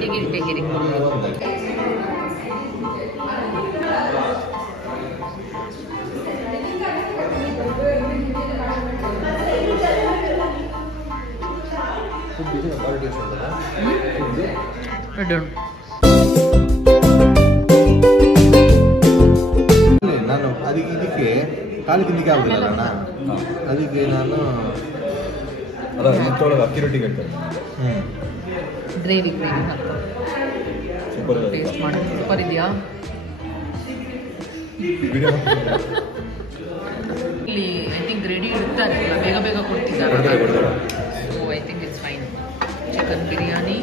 ತೆಗಿರಿ ನಾನು ಇದಕ್ಕೆ ಖಾಲಿ ತಿಂದಿಕ್ಕೆ ಆಗುದಿಲ್ಲ ಅಣ್ಣ, ಅದಕ್ಕೆ ನಾನು ಅಕ್ಕಿ ರೊಟ್ಟಿ ಕೇಳ್ತೇನೆ. ಗ್ರೇವಿ ಸೂಪರ್ ಟೇಸ್ಟ್ ಮಾಡಿ. ಸೂಪರ್ ಇದೆಯಾ? ಇಲ್ಲಿ ಐ ಥಿಂಕ್ ರೆಡಿ ಇರ್ತಾರೆ, ಬೇಗ ಕೊಡ್ತಿದ್ದಾರೆ. So I think it's fine. Chicken biryani,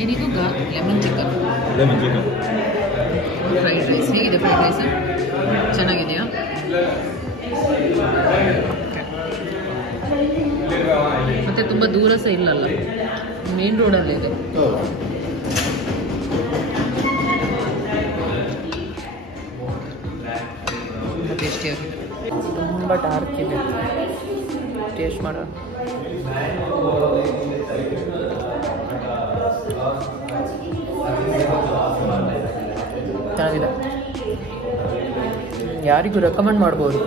ಏನಿದು ಲೆಮನ್ ಚಿಕನ್, ಫ್ರೈಡ್ ರೈಸ್. ಹೇಗಿದೆ ಫ್ರೈಡ್ ರೈಸ್? ಚೆನ್ನಾಗಿದೆಯಾ? ಮತ್ತೆ ತುಂಬ ದೂರ ಸಹ ಇಲ್ಲಲ್ಲ, ಮೇನ್ ರೋಡಲ್ಲೇ ಇದೆ. ತುಂಬ ಟೇಸ್ಟಿಯಾಗಿದೆ, ತುಂಬ ಡಾರ್ಕ್ ಇದೆ. ಟೇಸ್ಟ್ ಮಾಡೋ. ಚೆನ್ನಾಗಿದೆ, ಯಾರಿಗೂ ರೆಕಮೆಂಡ್ ಮಾಡ್ಬೋದು.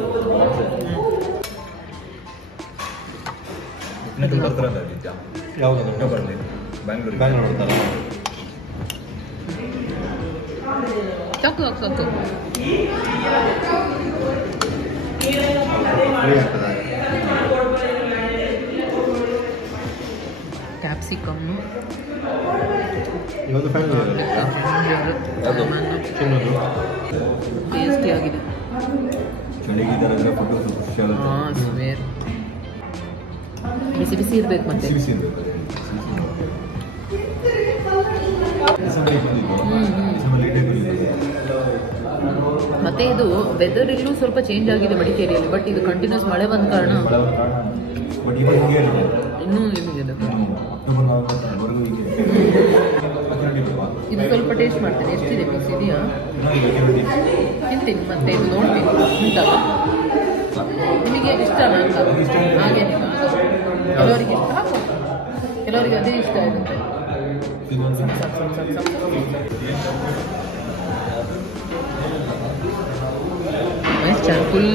ಸಾಕು ಕ್ಯಾಪ್ಸಿಕಮ್, ಟೇಸ್ಟಿಯಾಗಿದೆ. ಬಿಸಿ ಇರ್ಬೇಕು. ಮತ್ತೆ ಮತ್ತೆ ಇದು ವೆದರ್ ಇಲ್ಲೂ ಸ್ವಲ್ಪ ಚೇಂಜ್ ಆಗಿದೆ ಮಡಿಕೇರಿಯಲ್ಲಿ, ಬಟ್ ಇದು ಕಂಟಿನ್ಯೂಸ್ ಮಳೆ ಬಂದ ಕಾರಣ ಇನ್ನೂ ನಿಮಗೆ ಇದು ಸ್ವಲ್ಪ ಟೇಸ್ಟ್ ಮಾಡ್ತೀನಿ. ಎಷ್ಟಿದೆ ಪೀಸ್ ಇದೆಯಾ? ತಿಂತೀನಿ, ಮತ್ತೆ ಇದು ನೋಡ್ತೀನಿ ಉಂಟಲ್ಲ. ನಿಮಗೆ ಇಷ್ಟ ಅಲ್ಲ ಅಂತ ಹಾಗೇನಿಲ್ಲ, ಕೆಲವರಿಗೆ ಇಷ್ಟ, ಕೆಲವರಿಗೆ ಅದೇ ಇಷ್ಟ ಆಗುತ್ತೆ. ಫುಲ್